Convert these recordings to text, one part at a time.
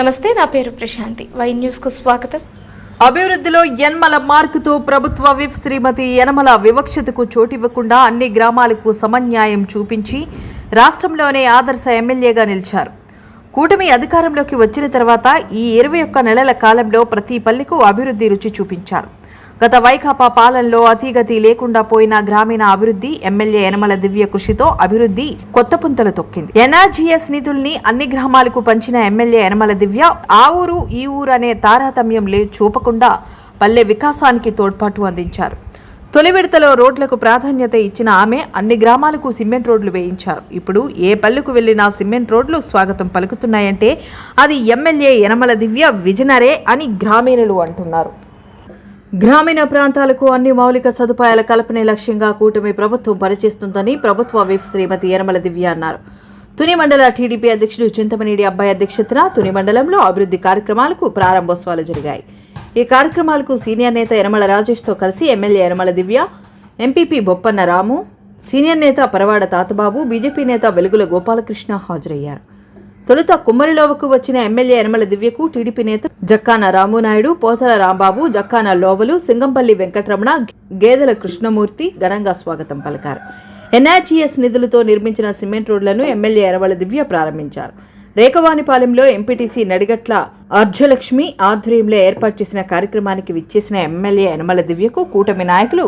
నమస్తే, నా పేరు ప్రశాంతి. వై న్యూస్ కు స్వాగతం. అభివృద్ధిలో యనమల మార్కుతో ప్రభుత్వ విప్ శ్రీమతి యనమల వివక్షతకు చోటివ్వకుండా అన్ని గ్రామాలకు సమన్యాయం చూపించి రాష్ట్రంలోనే ఆదర్శ ఎమ్మెల్యేగా నిలిచారు. కూటమి అధికారంలోకి వచ్చిన తర్వాత ఈ 21 నెలల కాలంలో ప్రతి పల్లెకు అభివృద్ధి రుచి చూపించారు. గత వైకాపా పాలనలో అతిగతి లేకుండా పోయిన గ్రామీణ అభివృద్ధి ఎమ్మెల్యే యనమల దివ్య కృషితో అభివృద్ధి కొత్త పుంతలు తొక్కింది. ఎన్ఆర్జీఎస్ నిధుల్ని అన్ని గ్రామాలకు పంచిన ఎమ్మెల్యే యనమల దివ్య ఆ ఊరు ఈ ఊరు అనే తారతమ్యం చూపకుండా పల్లె వికాసానికి తోడ్పాటు అందించారు. తొలి విడతలో రోడ్లకు ప్రాధాన్యత ఇచ్చిన ఆమె అన్ని గ్రామాలకు సిమెంట్ రోడ్లు వేయించారు. ఇప్పుడు ఏ పల్లెకు వెళ్లినా సిమెంట్ రోడ్లు స్వాగతం పలుకుతున్నాయంటే అది ఎమ్మెల్యే యనమల దివ్య విజనరే అని గ్రామీణులు అంటున్నారు. గ్రామీణ ప్రాంతాలకు అన్ని మౌలిక సదుపాయాల కల్పనే లక్ష్యంగా కూటమి ప్రభుత్వం పనిచేస్తుందని ప్రభుత్వ విప్ శ్రీమతి యనమల దివ్య అన్నారు. తుని మండల టీడీపీ అధ్యక్షుడు చింతమనేని అబ్బాయి అధ్యక్షతన తుని మండలంలో అభివృద్ధి కార్యక్రమాలకు ప్రారంభోత్సవాలు జరిగాయి. ఈ కార్యక్రమాలకు సీనియర్ నేత యనమల రాజేష్తో కలిసి ఎమ్మెల్యే యనమల దివ్య, ఎంపీపీ బొప్పన్న రాము, సీనియర్ నేత పరవాడ తాతబాబు, బీజేపీ నేత వెలుగుల గోపాలకృష్ణ హాజరయ్యారు. తొలుత కుమ్మరిలోవకు వచ్చిన ఎమ్మెల్యే యనమల దివ్యకు టీడీపీ నేత జక్కాన రామునాయుడు, పోతల రాంబాబు, జక్కాన లోవలు, సింగంపల్లి వెంకటరమణ, గేదెల కృష్ణమూర్తి ఘనంగా స్వాగతం పలికారు. ఎన్ఆర్జీఎస్ నిధులతో నిర్మించిన సిమెంట్ రోడ్లను ఎమ్మెల్యే యనమల దివ్య ప్రారంభించారు. రేకవానిపాలెంలో ఎంపీటీసీ నడిగట్ల అర్జలక్ష్మి ఆధ్వర్యంలో ఏర్పాటు చేసిన కార్యక్రమానికి విచ్చేసిన ఎమ్మెల్యే యనమల దివ్యకు కూటమి నాయకులు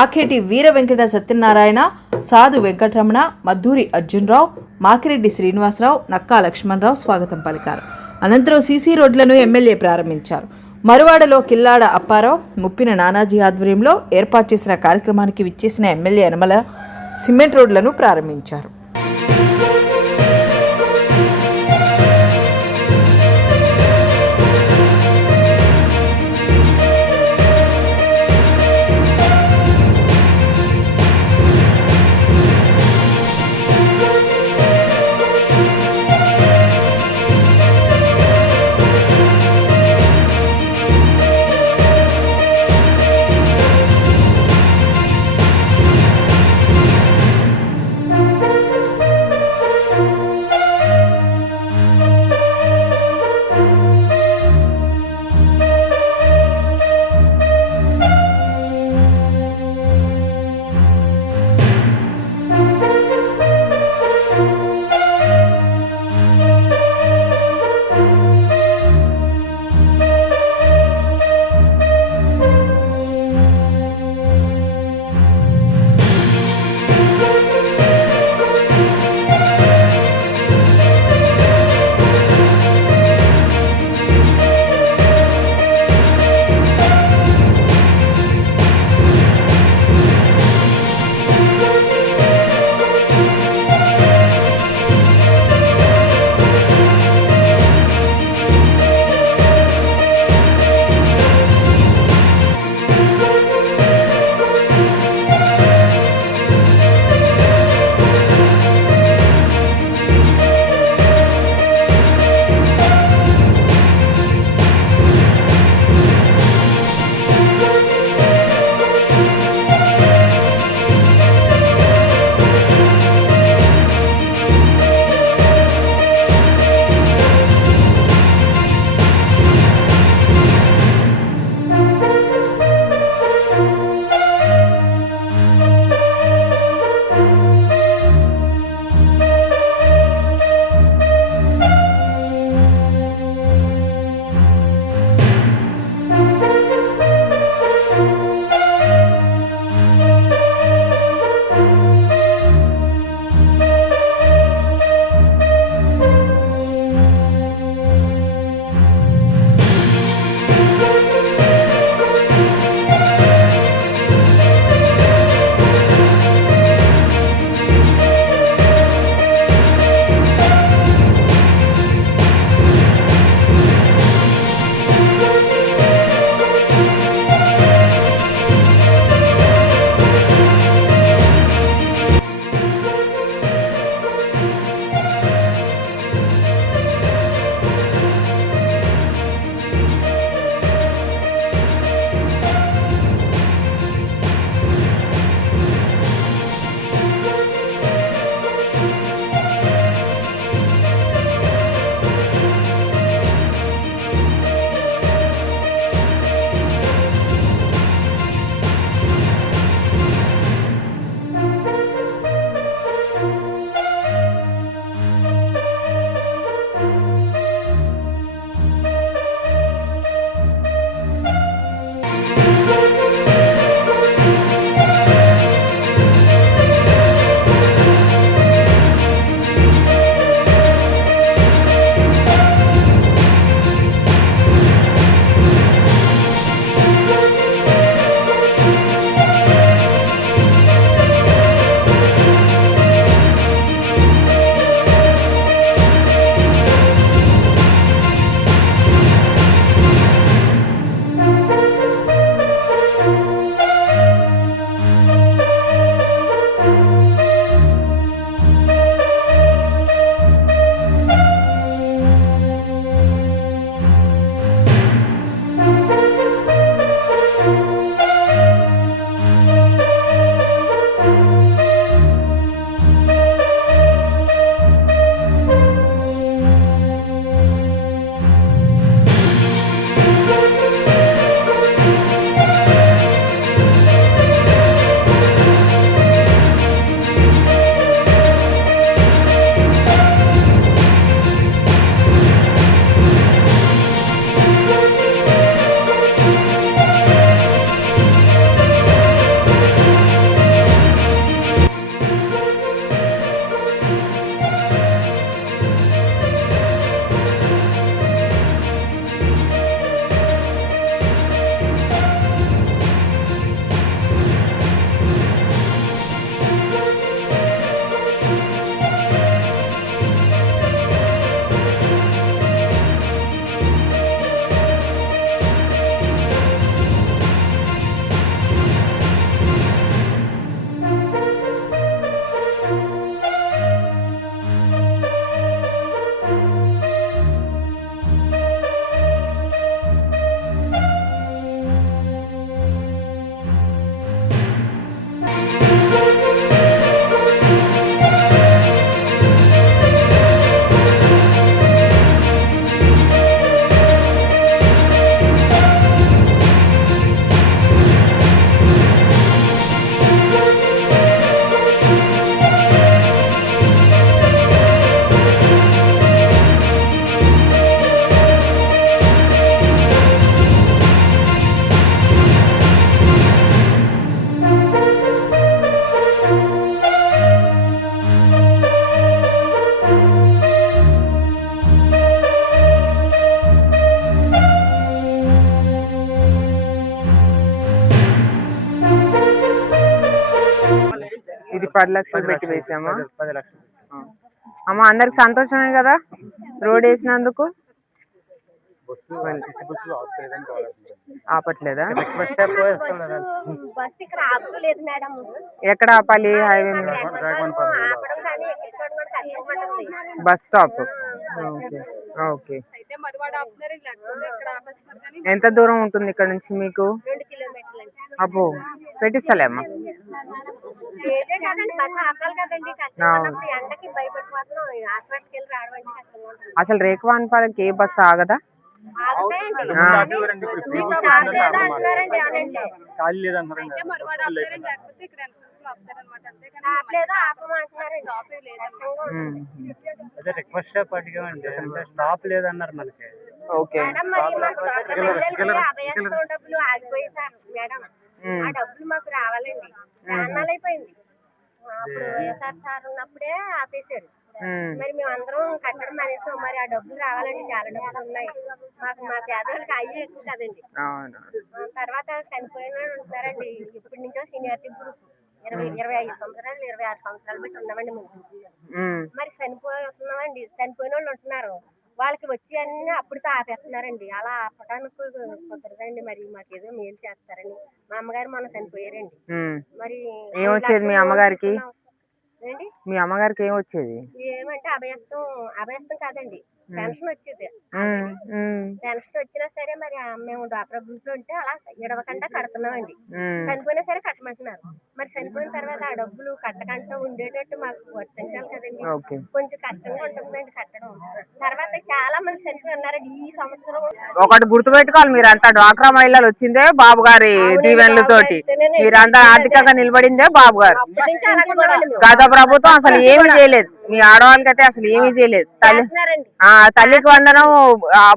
ఆకేటి వీర వెంకట సత్యనారాయణ, సాధు వెంకటరమణ, మద్దూరి అర్జునరావు, మాకిరెడ్డి శ్రీనివాసరావు, నక్కా లక్ష్మణరావు స్వాగతం పలికారు. అనంతరం సీసీ రోడ్లను ఎమ్మెల్యే ప్రారంభించారు. మరువాడలో కిల్లాడ అప్పారావు, ముప్పిన నానాజీ ఆధ్వర్యంలో ఏర్పాటు చేసిన కార్యక్రమానికి విచ్చేసిన ఎమ్మెల్యే యనమల సిమెంట్ రోడ్లను ప్రారంభించారు. 10 లక్షలు పెట్టి వేసామా? 10 లక్షలు. అమ్మ అందరికి సంతోషమే కదా రోడ్ వేసినందుకు? ఆపట్లేదా? ఎక్కడ ఆపాలి? Highway bus stop. Okay okay. ఎంత దూరం ఉంటుంది ఇక్కడ నుంచి మీకు? అబ్బో పెట్టిస్తలేమ్మా. అసలు రేకువానిపాలెంకి ఏ బస్సు ఆగదా? రిక్వెస్ట్ అడిగామండి, అంటే స్టాప్ లేదన్నారు మనకి. ఓకే డబ్బులు మాకు రావాలండి, అయిపోయింది. సార్ ఉన్నప్పుడే ఆపేశారు. మరి మేము అందరం కట్టడం అనేసాం. మరి ఆ డబ్బులు రావాలండి, చాలా డబ్బులు ఉన్నాయి మాకు. మా పేదవాళ్ళకి అయ్యి ఎక్కువ కదండి. తర్వాత చనిపోయిన ఉంటున్నారండి. ఇప్పటి నుంచో సీనియారిటీ గ్రూప్ 25 సంవత్సరాలు 26 సంవత్సరాలు బట్టి ఉన్నామండి మేము. మరి చనిపోతున్నామండి, చనిపోయిన వాళ్ళు ఉంటున్నారు. వాళ్ళకి వచ్చి అన్ని అప్పుడుతో ఆపేస్తున్నారండి. అలా ఆపడానికి కుదరదండి. మరి మాకేదో మేలు చేస్తారని. మా అమ్మగారు మొన్న చనిపోయారండి. మరి ఏమొచ్చేది మీ అమ్మగారికి? మీ అమ్మగారికి ఏం వచ్చేది? ఏమంటే అభయస్థం కాదండి, పెన్షన్ వచ్చేది. పెన్షన్ వచ్చినా సరే మరి మేము డాక్టర్ గ్రూప్లో ఉంటే అలా ఎడవకుండా కడుతున్నామండి. చనిపోయినా సరే కట్టమంటున్నారు. మరి చనిపోయిన తర్వాత ఆ డబ్బులు కట్టకుండా ఉండేటట్టు మాకు వర్తించాలి కదండి. కొంచెం కష్టంగా ఉంటుందండి కట్టడం. తర్వాత చాలా మంది చనిపోయి ఉన్నారండి ఈ సంవత్సరం. ఒకటి గుర్తుపెట్టుకోవాలి, మీరంతా డ్వాక్రా మహిళలు వచ్చిందే బాబు గారి దీవెనలతోటి. మీరంతా ఆర్థికంగా నిలబడిందే బాబు గారు. గత ప్రభుత్వం అసలు ఏమీ చేయలేదు, మీ ఆడవాళ్ళకైతే అసలు ఏమీ చేయలేదు. తల్లికి వందనం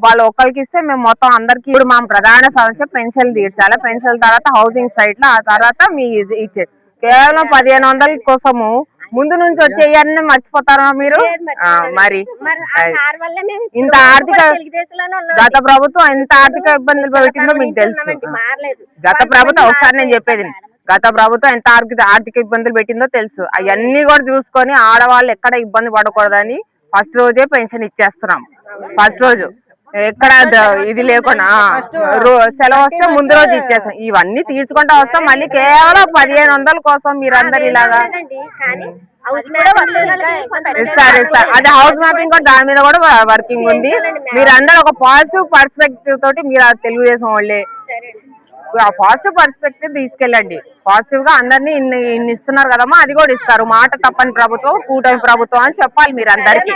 వాళ్ళు ఒక్కరికి ఇస్తే మేము మొత్తం అందరికి. ఇప్పుడు మా ప్రధాన సమస్య పెన్షన్ తీర్చాలి. పెన్షన్ తర్వాత హౌసింగ్ సైట్ లో, ఆ తర్వాత మీ ఇచ్చే కేవలం 1500 కోసము ముందు నుంచి వచ్చేయన్నీ మర్చిపోతారా మీరు? మరి ఇంత ఆర్థిక గత ప్రభుత్వం ఎంత ఆర్థిక ఇబ్బందులు పెట్టిందో మీకు తెలుసు. గత ప్రభుత్వం ఒకసారి నేను చెప్పేది, గత ప్రభుత్వం ఎంత ఆర్థిక ఇబ్బందులు పెట్టిందో తెలుసు. అవన్నీ కూడా చూసుకొని ఆడవాళ్ళు ఎక్కడ ఇబ్బంది పడకూడదని ఫస్ట్ రోజే పెన్షన్ ఇచ్చేస్తున్నాం. ఫస్ట్ రోజు ఎక్కడ ఇది లేకుండా సెలవు వస్తే ముందు రోజు ఇచ్చేస్తాం. ఇవన్నీ తీర్చుకుంటా వస్తాం. మళ్ళీ కేవలం 1500 కోసం మీరందరు ఇలాగా ఇస్తారు. అదే హౌస్ మ్యాపింగ్ కూడా, దాని మీద కూడా వర్కింగ్ ఉంది. మీరందరూ ఒక పాజిటివ్ పర్స్పెక్టివ్ తోటి, మీరు తెలుగుదేశం వాళ్ళే పాజిటివ్ పర్స్పెక్టివ్ తీసుకెళ్ళండి. పాజిటివ్ గా అందరినీ ఇన్ని ఇస్తున్నారు కదమ్మా, అది కూడా ఇస్తారు. మాట తప్పని ప్రభుత్వం, కూటమి ప్రభుత్వం అని చెప్పాలి మీరందరికీ.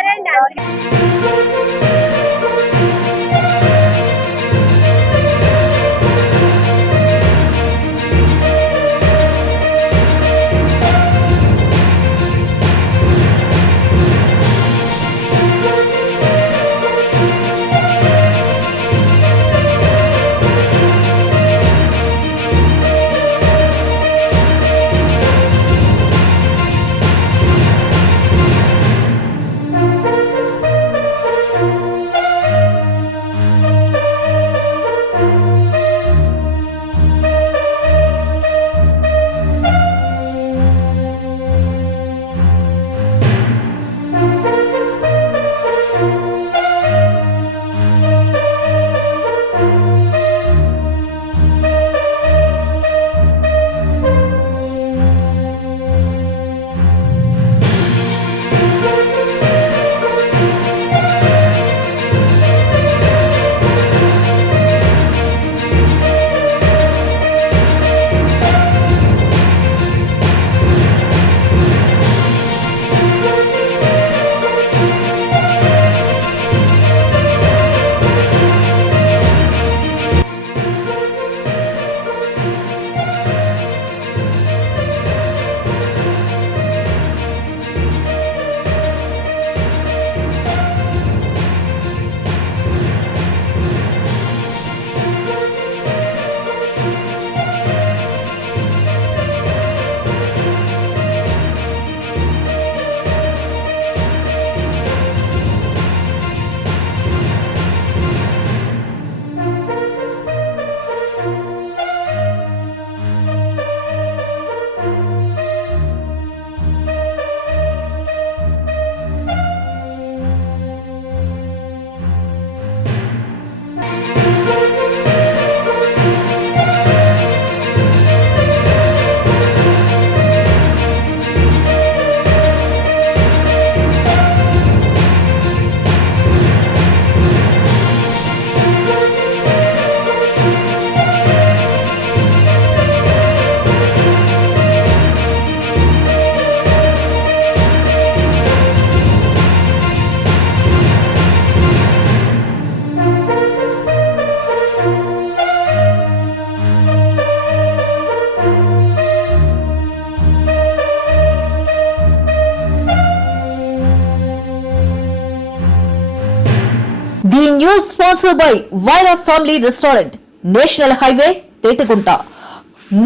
Sponsor by Wyra family restaurant, national highway, Tetagunta.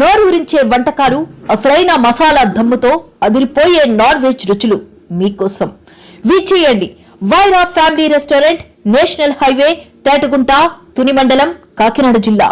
నోరూరించే వంటకాలు, అసలైన మసాలా దమ్ముతో అదిరిపోయే నాన్ వెజ్ రుచులు మీకోసం. విచ్చేయండి Wyra family restaurant, national highway, Tetagunta, Tuni మండలం, కాకినాడ జిల్లా.